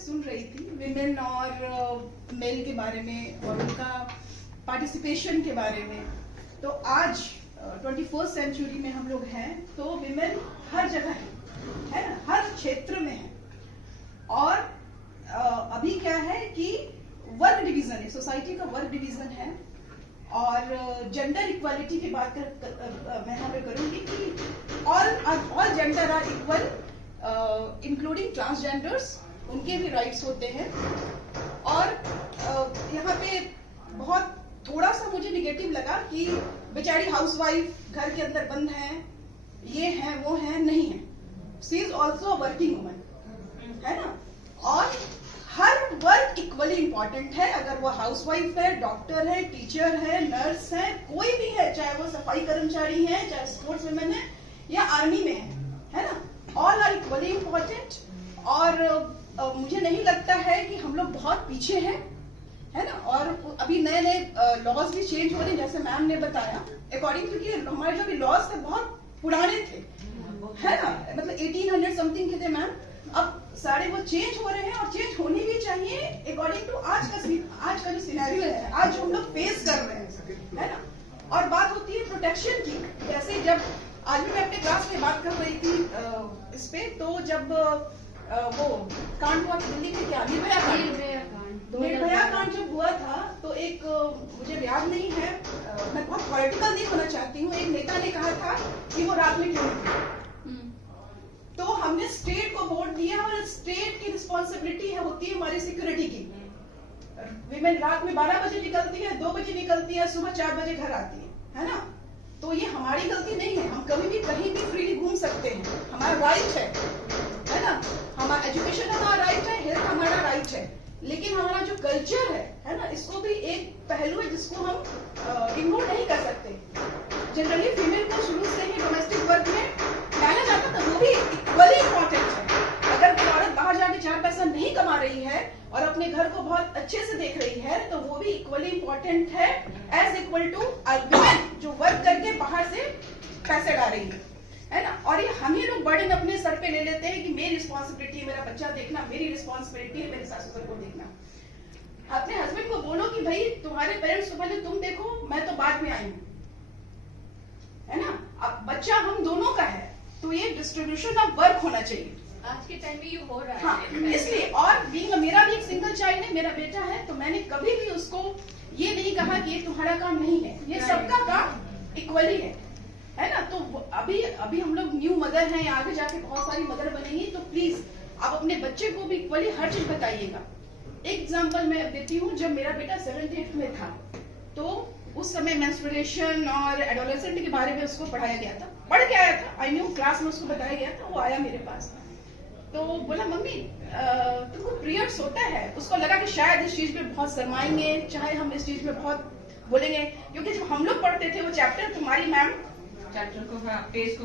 सुन रही थी विमेन और मेल के बारे में और उनका पार्टिसिपेशन के बारे में, तो आज 21st सेंचुरी में हम लोग हैं तो विमेन हर जगह है ना, हर क्षेत्र में है। और अभी क्या है कि वर्क डिवीजन है, सोसाइटी का वर्क डिवीजन है और जेंडर इक्वालिटी की बात मैं यहाँ पे करूंगी कि all gender are equal including transgenders, उनके भी राइट्स होते हैं। और यहाँ पे बहुत थोड़ा सा मुझे निगेटिव लगा कि बेचारी हाउसवाइफ घर के अंदर बंद है, ये है वो है, नहीं है, she is also working woman, है ना। और हर वर्क इक्वली इंपॉर्टेंट है, अगर वो हाउसवाइफ है, डॉक्टर है, टीचर है, नर्स है, कोई भी है, चाहे वो सफाई कर्मचारी है, चाहे स्पोर्ट्स वुमेन है या आर्मी में है ना, ऑल आर इक्वली इंपॉर्टेंट। और मुझे नहीं लगता है कि हम लोग बहुत पीछे हैं, है ना। और अभी नए नए लॉज भी चेंज हो रहे हैं, जैसे मैम ने बताया, अकॉर्डिंग टू कि हमारे जो भी लॉज थे बहुत पुराने थे, है ना, मतलब 1800 समथिंग के थे मैम। अब सारे वो चेंज हो रहे हैं और चेंज होने भी चाहिए अकॉर्डिंग टू आज का जो सिनेरियो है, आज जो हम लोग फेस कर रहे हैं, है ना। और बात होती है प्रोटेक्शन की, जैसे जब आज भी मैं अपने क्लास में बात कर रही थी इस पे, तो जब वो कांड हुआ दिल्ली में, क्या निर्भया कांड जब हुआ था, तो एक मुझे याद नहीं है, मैं बहुत पॉलिटिकल नहीं होना चाहती हूँ, एक नेता ने कहा था कि वो रात में क्यों निकले, तो हमने स्टेट को वोट दिया और स्टेट की रिस्पॉन्सिबिलिटी होती है हमारी सिक्योरिटी की। विमेन रात में 12 बजे निकलती है, 2 बजे निकलती है, सुबह 4 बजे घर आती है ना। तो ये हमारी गलती नहीं है, हम कभी भी कहीं भी फ्रीली घूम सकते हैं, हमारा राइट है ना, हमारा एजुकेशन हमारा राइट है, हेल्थ हमारा राइट है। लेकिन हमारा जो कल्चर है ना, इसको भी एक पहलू है जिसको हम इग्नोर नहीं कर सकते। जनरली फीमेल को शुरू से ही डोमेस्टिक वर्क में माना जाता था, वो भी इक्वली इम्पोर्टेंट है। अगर कोई औरत बाहर जाके 4 पैसा नहीं कमा रही है और अपने घर को बहुत अच्छे से देख रही है, तो वो भी इक्वली इम्पोर्टेंट है एज इक्वल टू वुमेन जो वर्क करके बाहर से पैसे ला रही है ना। और ये हम ही लोग बर्डन अपने सर पे ले लेते हैं कि मेरी रिस्पॉन्सिबिलिटी है मेरा बच्चा देखना, मेरी रिस्पॉन्सिबिलिटी है मेरे सास ससुर को देखना। अपने हस्बैंड को बोलो कि भाई तुम्हारे पेरेंट्स को पहले तुम देखो, मैं तो बाद में आई हूँ, है ना। अब बच्चा हम दोनों का है, तो ये डिस्ट्रीब्यूशन ऑफ वर्क होना चाहिए। आज के टाइम में ये हो रहा है। हाँ, इसलिए। और मेरा भी एक सिंगल चाइल्ड है, मेरा बेटा है, तो मैंने कभी भी उसको ये नहीं कहा कि ये तुम्हारा काम नहीं है, ये सबका काम इक्वली है ना। तो अभी हम लोग न्यू मदर हैं, आगे जाके बहुत सारी मदर बनेंगी, तो प्लीज आप अपने बच्चे को भी इक्वली हर चीज बताइएगा। एक एग्जाम्पल मैं देती हूँ, जब मेरा बेटा 7th-8th में था, तो उस समय मेंस्ट्रुएशन और एडोलेसेंट के बारे में उसको पढ़ाया गया था, पढ़ के आया था, आई न्यू क्लास में उसको बताया गया था। वो आया मेरे पास, तो बोला मम्मी तुमको पीरियड्स होता है। उसको लगा कि शायद इस चीज पे बहुत शर्माएंगे, चाहे हम इस चीज पे बहुत बोलेंगे, क्योंकि जब हम लोग पढ़ते थे वो चैप्टर, तुम्हारी मैम चैप्टर को पेज को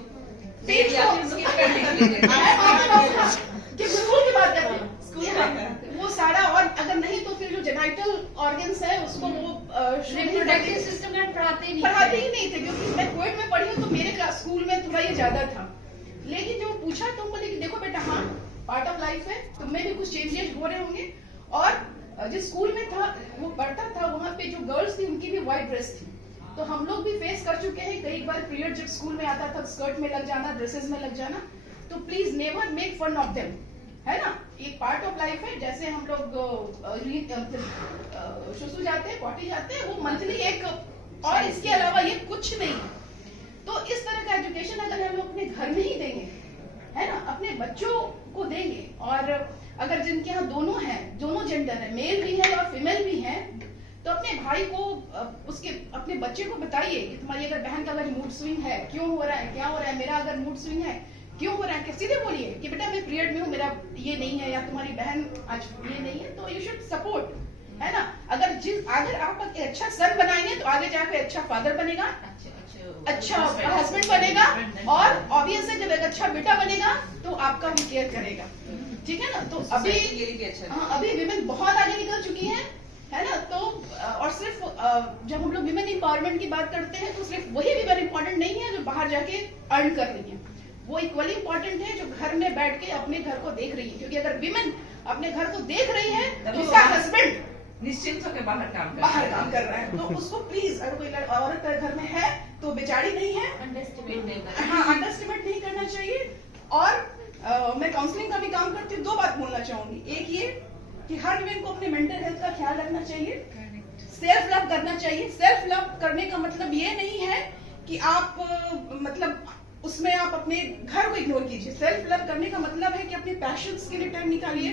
स्कूल की बात करते हैं, वो सारा। और अगर नहीं तो फिर जो जेनाइटल ऑर्गन्स है उसको वो रिप्रोडक्टिव सिस्टम में पढ़ाते ही नहीं थे, क्योंकि मैं क्वेट में पढ़ी हूँ, तो मेरे क्लास स्कूल में थोड़ा ये ज्यादा था। लेकिन जो पूछा तो बोले कि देखो बेटा, हाँ पार्ट ऑफ लाइफ है, तुम में भी कुछ चेंजेस हो रहे होंगे। और जिस स्कूल में था वो पढ़ता था, वहाँ पे जो गर्ल्स थी उनकी भी व्हाइट ड्रेस थी, तो हम लोग भी फेस कर चुके हैं कई बार पीरियड जब स्कूल में आता था, स्कर्ट में लग जाना, ड्रेसेस में लग जाना। तो please never make fun of them, है ना। एक पार्ट ऑफ लाइफ है, जैसे हम लोग सुसु जाते हैं, पॉटी जाते हैं, वो मंथली एक, और इसके अलावा ये कुछ नहीं। तो इस तरह का एजुकेशन अगर हम लोग अपने घर में ही देंगे, है ना, अपने बच्चों को देंगे, और अगर जिनके यहाँ दोनों हैं, दोनों जेंडर है, मेल भी है और फीमेल भी है, तो अपने भाई को उसके अपने बच्चे को बताइए कि तुम्हारी अगर बहन का अगर मूड स्विंग है, क्यों हो रहा है, क्या हो रहा है, मेरा अगर मूड स्विंग है क्यों हो रहा है, सीधे बोलिए कि बेटा मैं पीरियड में हूँ, मेरा ये नहीं है, या तुम्हारी बहन आज ये नहीं है, तो यू शुड सपोर्ट, है ना। अगर आप अच्छा सन बनाएंगे तो आगे जाकर अच्छा फादर बनेगा, अच्छा हस्बैंड बनेगा, और ऑब्वियस है जब एक अच्छा बेटा बनेगा तो आपका भी केयर करेगा, ठीक है ना। तो अभी विमेन बहुत आगे निकल चुकी है ना। तो और सिर्फ जब हम लोग विमेन एम्पावरमेंट की बात करते हैं, तो सिर्फ वही विमेन इम्पोर्टेंट नहीं है जो बाहर जाके अर्न कर रही है, वो इक्वली इम्पोर्टेंट है जो घर में बैठ के अपने घर को देख रही है। क्योंकि अगर विमेन अपने घर को देख रही है, उसका हस्बैंड निश्चिंत होकर बाहर काम कर रहा है, तो उसको प्लीज, अगर कोई औरत घर में है तो बेचारी नहीं है, अंडरस्टिमेट नहीं करना चाहिए। और मैं काउंसलिंग का भी काम करती हूँ। 2 बात बोलना चाहूंगी। एक ये कि हर वीमेन को अपने मेंटल हेल्थ का ख्याल रखना चाहिए, सेल्फ लव करना चाहिए। सेल्फ लव करने का मतलब ये नहीं है कि आप मतलब उसमें आप अपने घर को इग्नोर कीजिए। सेल्फ लव करने का मतलब है कि अपने पैशंस के लिए टाइम निकालिए,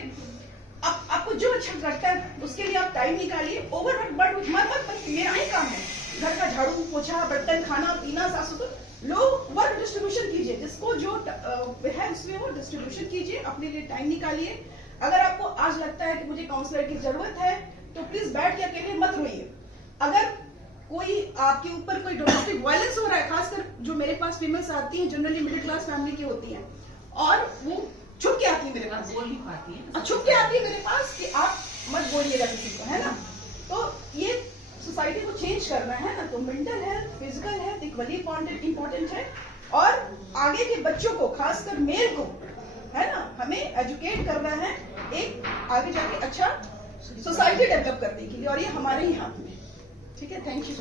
आपको जो अच्छा लगता है उसके लिए आप टाइम निकालिए। ओवरवर्क बट मेरा ही काम है, घर का झाड़ू पोछा, बर्तन, खाना पीना, सासू को लोग वर्क डिस्ट्रीब्यूशन कीजिए, जिसको जो है उसमें वो डिस्ट्रीब्यूशन कीजिए, अपने लिए टाइम निकालिए। अगर आपको आज लगता है कि मुझे काउंसलर की जरूरत है तो प्लीज बैठ के अकेले मत रोइए। अगर कोई आपके ऊपर कोई डोमेस्टिक वायलेंस हो रहा है, खासकर जो मेरे पास फीमेल्स आती हैं, जनरली मिडिल क्लास फैमिली की होती हैं, और वो छुप के आती है मेरे पास, बोल नहीं पाती है, छुप के आती है मेरे पास कि आप मत बोलिएगा किसी को, है ना। तो ये सोसाइटी को चेंज करना है ना, तो mental health, physical health equally important है। और आगे के बच्चों को, खासकर मेल को, है ना, हमें एजुकेट करना है एक आगे जाके अच्छा सोसाइटी डेवलप करने के लिए, और ये हमारे ही हाथ में। ठीक है, थैंक यू।